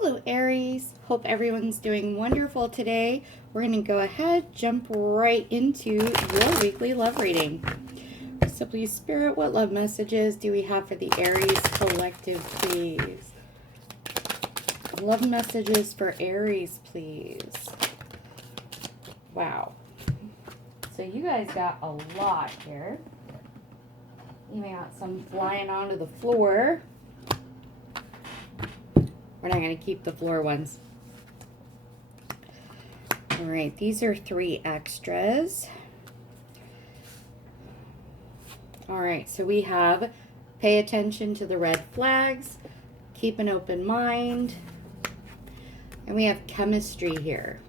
Hello Aries, hope everyone's doing wonderful today. We're going to go ahead, jump right into your weekly love reading. So please, Spirit, what love messages do we have for the Aries collective, please? Love messages for Aries, please. Wow. So you guys got a lot here. You may got some flying onto the floor. We're not going to keep the floor ones. All right, these are 3 extras. All right, so we have pay attention to the red flags, keep an open mind, and we have chemistry here.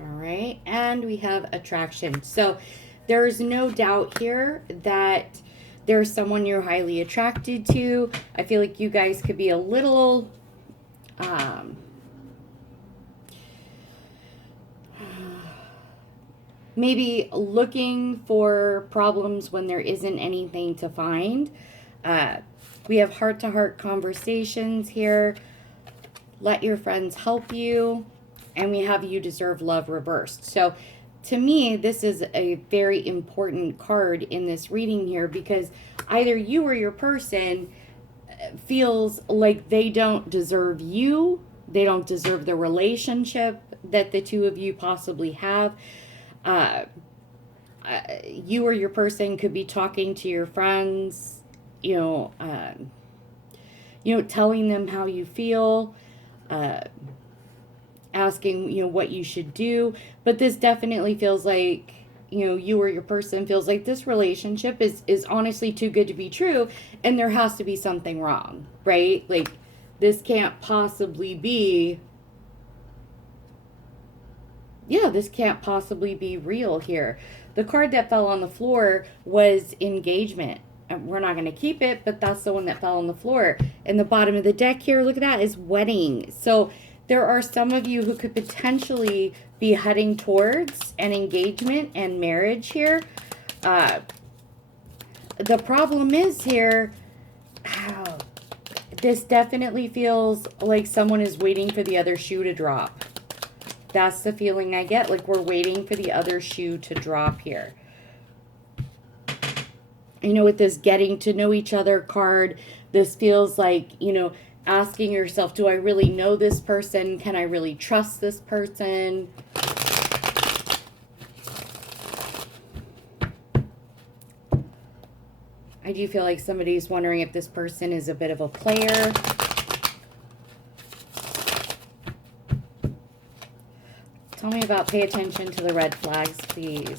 All right, and we have attraction. So there's no doubt here that there's someone you're highly attracted to. I feel like you guys could be a little maybe looking for problems when there isn't anything to find. We have heart-to-heart conversations here. Let your friends help you. And we have you deserve love reversed. So to me, this is a very important card in this reading here, because either you or your person feels like they don't deserve you. They don't deserve the relationship that the two of you possibly have. You or your person could be talking to your friends, telling them how you feel, asking, what you should do. But this definitely feels like, you or your person feels like this relationship is honestly too good to be true, and there has to be something wrong, right? Like, this can't possibly be, this can't possibly be real here. The card that fell on the floor was engagement. And we're not going to keep it, but that's the one that fell on the floor. And the bottom of the deck here, look at that, is wedding. So there are some of you who could potentially be heading towards an engagement and marriage here. The problem is here, this definitely feels like someone is waiting for the other shoe to drop. That's the feeling I get, like we're waiting for the other shoe to drop here. With this getting to know each other card, this feels like, asking yourself, do I really know this person? Can I really trust this person? I do feel like somebody's wondering if this person is a bit of a player. Tell me about pay attention to the red flags, please.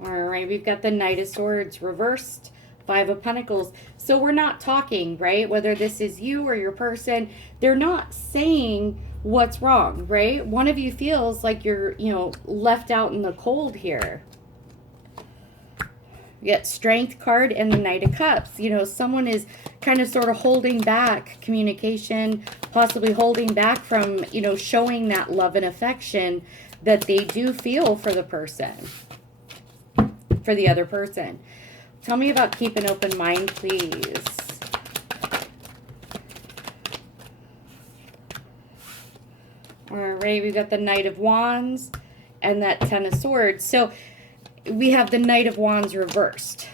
All right, we've got the Knight of Swords reversed, 5 of Pentacles. So we're not talking, right? Whether this is you or your person, they're not saying what's wrong, right? One of you feels like you're, left out in the cold here. You get Strength card and the Knight of Cups. Someone is kind of sort of holding back communication, possibly holding back from, showing that love and affection that they do feel for the person, for the other person. Tell me about keep an open mind, please. All right, we've got the Knight of Wands and that 10 of Swords. So we have the Knight of Wands reversed.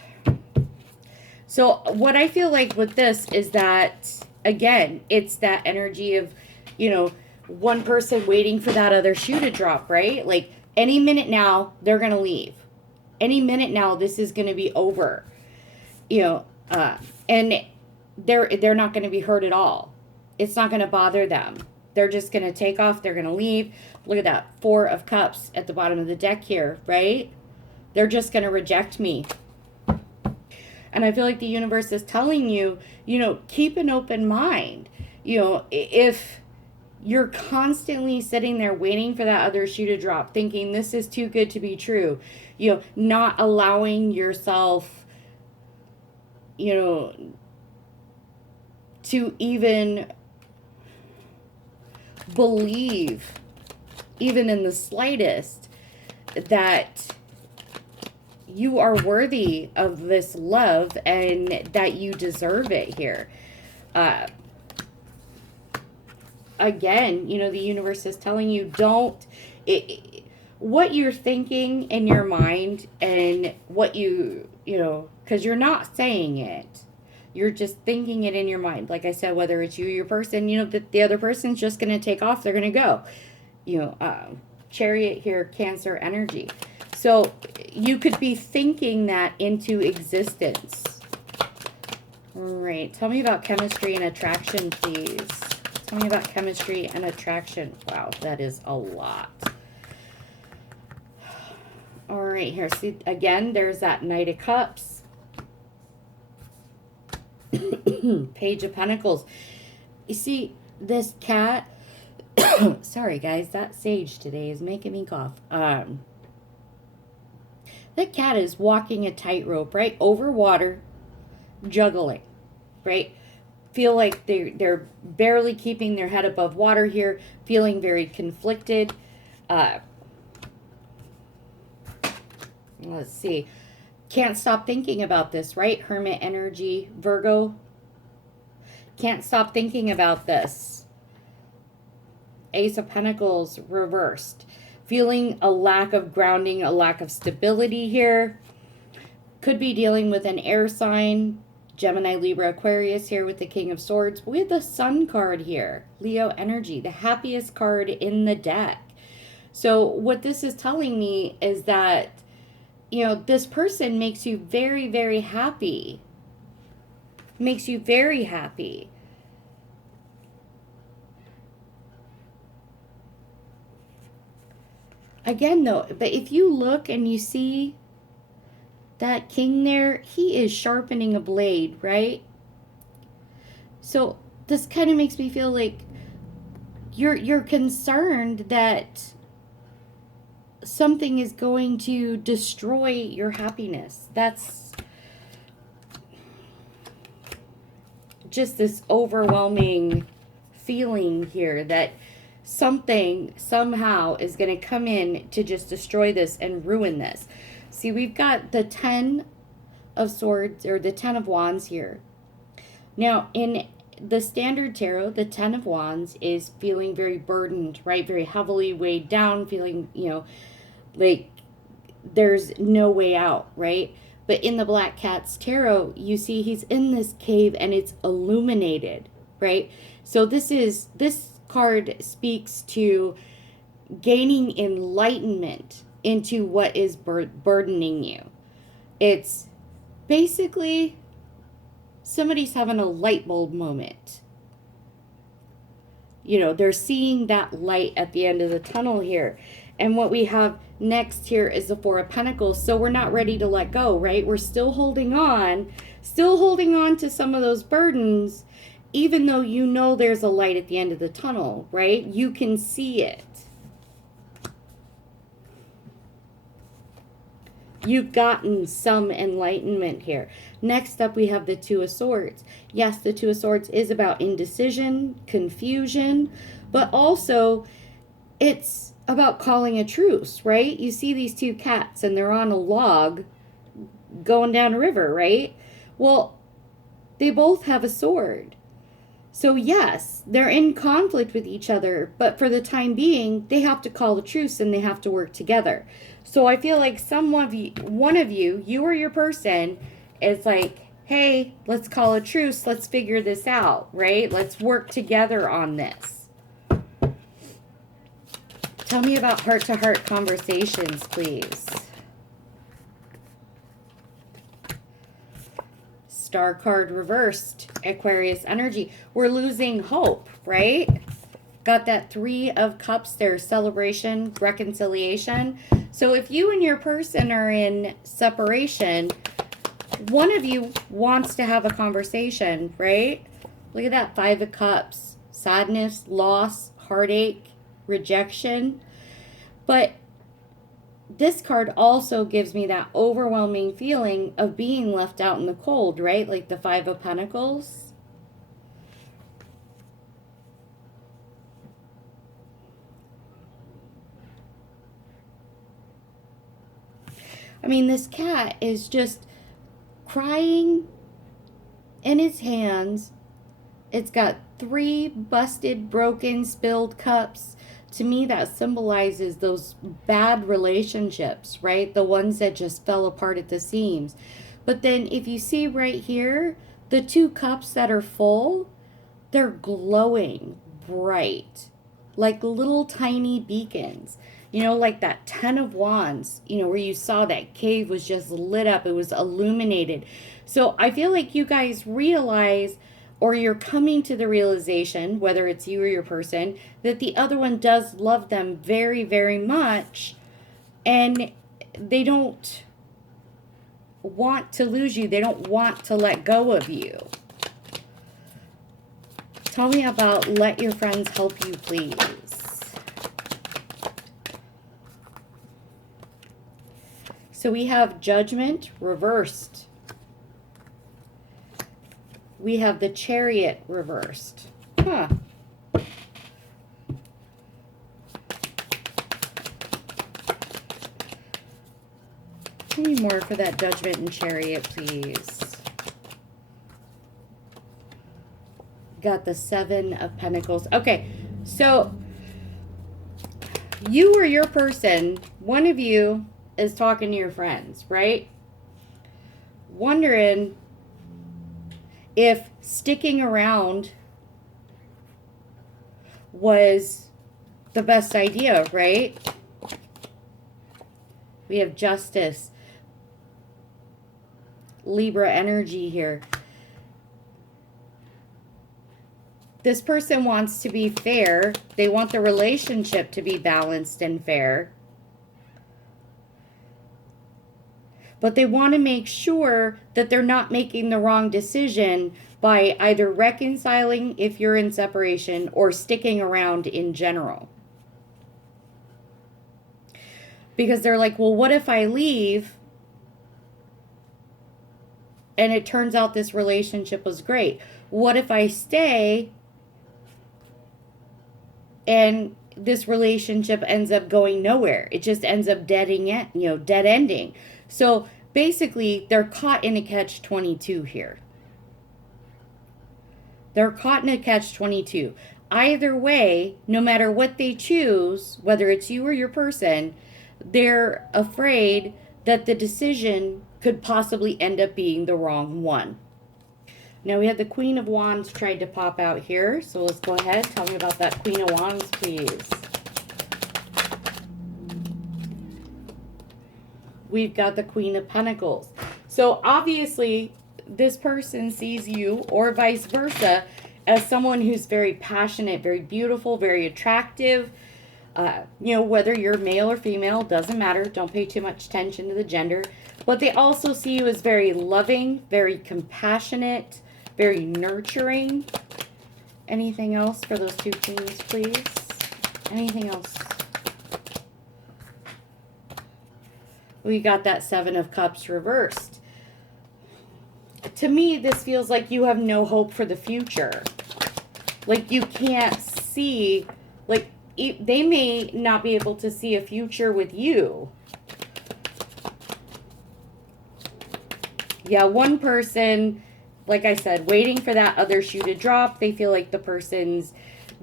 So what I feel like with this is that, again, it's that energy of, one person waiting for that other shoe to drop, right? Like, any minute now, they're going to leave. Any minute now, this is going to be over. And they're not going to be hurt at all. It's not going to bother them. They're just going to take off. They're going to leave. Look at that, 4 of Cups at the bottom of the deck here, right? They're just going to reject me. And I feel like the universe is telling you, keep an open mind. If you're constantly sitting there waiting for that other shoe to drop, thinking this is too good to be true, not allowing yourself, to even believe, even in the slightest, that you are worthy of this love and that you deserve it here. again, you know, the universe is telling you don't, what you're thinking in your mind and what you know, because you're not saying it. You're just thinking it in your mind. Like I said, whether it's you or your person, you know, that the other person's just going to take off. They're going to go. You know, Chariot here, Cancer energy. So you could be thinking that into existence. All right. Tell me about chemistry and attraction, please. Tell me about chemistry and attraction. Wow, that is a lot. All right, here. See, again, there's that Knight of Cups. Page of Pentacles. You see, this cat... Sorry, guys. That sage today is making me cough. That cat is walking a tightrope, right? Over water, juggling, right? Feel like they're barely keeping their head above water here, feeling very conflicted. Let's see. Can't stop thinking about this, right? Hermit energy, Virgo. Can't stop thinking about this. Ace of Pentacles reversed. Feeling a lack of grounding, a lack of stability here. Could be dealing with an air sign. Gemini, Libra, Aquarius here with the King of Swords. We have the Sun card here. Leo energy, the happiest card in the deck. So what this is telling me is that, you know, this person makes you very, very happy. Makes you very happy. Again, though, but if you look and you see that king there, he is sharpening a blade, right? So this kind of makes me feel like you're concerned that something is going to destroy your happiness. That's just this overwhelming feeling here that something somehow is going to come in to just destroy this and ruin this. See, we've got the 10 of Swords, or the 10 of Wands here. Now, in the standard tarot, the 10 of Wands is feeling very burdened, right? Very heavily weighed down, feeling, you know, like there's no way out, right? But in the Black Cat's tarot, you see he's in this cave and it's illuminated, right? So this card speaks to gaining enlightenment into what is burdening you. It's basically somebody's having a light bulb moment. You know, they're seeing that light at the end of the tunnel here. And what we have next here is the Four of Pentacles. So we're not ready to let go, right? We're still holding on to some of those burdens, even though you know there's a light at the end of the tunnel, right? You can see it. You've gotten some enlightenment here. Next up, we have the Two of Swords. Yes, the Two of Swords is about indecision, confusion, but also it's about calling a truce, right? You see these two cats and they're on a log going down a river, right? Well, they both have a sword. So yes, they're in conflict with each other, but for the time being, they have to call a truce and they have to work together. So I feel like one of you or your person, is like, hey, let's call a truce. Let's figure this out, right? Let's work together on this. Tell me about heart-to-heart conversations, please. Star card reversed, Aquarius energy. We're losing hope, right? Got that Three of Cups there, celebration, reconciliation. So if you and your person are in separation, one of you wants to have a conversation, right? Look at that, Five of Cups, sadness, loss, heartache, rejection. But this card also gives me that overwhelming feeling of being left out in the cold, right? Like the Five of Pentacles. I mean, this cat is just crying in his hands. It's got 3 busted, broken, spilled cups. To me, that symbolizes those bad relationships, right? The ones that just fell apart at the seams. But then if you see right here, the 2 cups that are full, they're glowing bright, like little tiny beacons. You know, like that 10 of Wands, you know, where you saw that cave was just lit up. It was illuminated. So I feel like you guys realize, or you're coming to the realization, whether it's you or your person, that the other one does love them very, very much. And they don't want to lose you. They don't want to let go of you. Tell me about let your friends help you, please. So we have Judgment reversed. We have the Chariot reversed. Huh. Give me more for that Judgment and Chariot, please. Got the 7 of Pentacles. Okay, so you or your person, one of you is talking to your friends, right? Wondering if sticking around was the best idea, right? We have Justice, Libra energy here. This person wants to be fair. They want the relationship to be balanced and fair. But they want to make sure that they're not making the wrong decision by either reconciling if you're in separation or sticking around in general. Because they're like, well, what if I leave and it turns out this relationship was great? What if I stay and this relationship ends up going nowhere? It just ends up dead ending. So basically, they're caught in a catch-22 here. They're caught in a catch-22. Either way, no matter what they choose, whether it's you or your person, they're afraid that the decision could possibly end up being the wrong one. Now we have the Queen of Wands tried to pop out here. So let's go ahead. Tell me about that Queen of Wands, please. We've got the Queen of Pentacles. So obviously, this person sees you, or vice versa, as someone who's very passionate, very beautiful, very attractive. Whether you're male or female, doesn't matter. Don't pay too much attention to the gender. But they also see you as very loving, very compassionate, very nurturing. Anything else for those 2 queens, please? Anything else? We got that 7 of Cups reversed. To me, this feels like you have no hope for the future. Like you can't see, like they may not be able to see a future with you. Yeah, one person, like I said, waiting for that other shoe to drop. They feel like the person's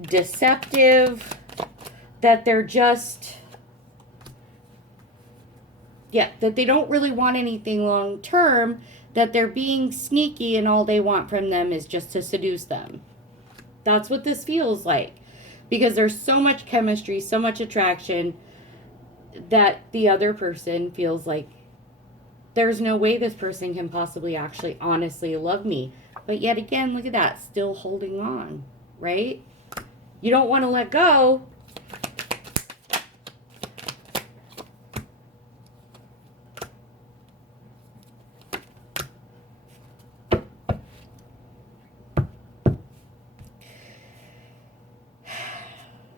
deceptive, that they're just... that they don't really want anything long term, that they're being sneaky and all they want from them is just to seduce them. That's what this feels like. Because there's so much chemistry, so much attraction, that the other person feels like there's no way this person can possibly actually honestly love me. But yet again, look at that, still holding on, right? You don't want to let go.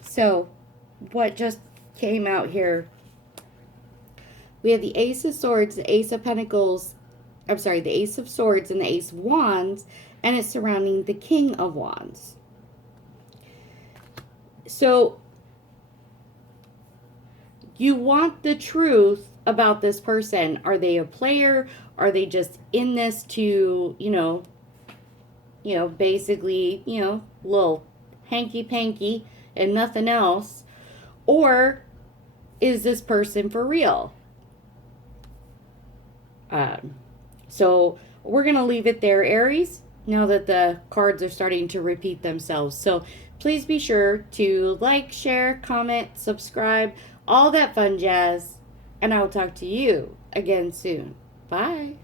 So, what just came out here? We have the Ace of Swords, the Ace of Pentacles, the Ace of Swords and the Ace of Wands, and it's surrounding the King of Wands. So, you want the truth about this person. Are they a player? Are they just in this to, basically, little hanky-panky and nothing else? Or is this person for real? So we're going to leave it there, Aries, now that the cards are starting to repeat themselves. So please be sure to like, share, comment, subscribe, all that fun jazz. And I will talk to you again soon. Bye.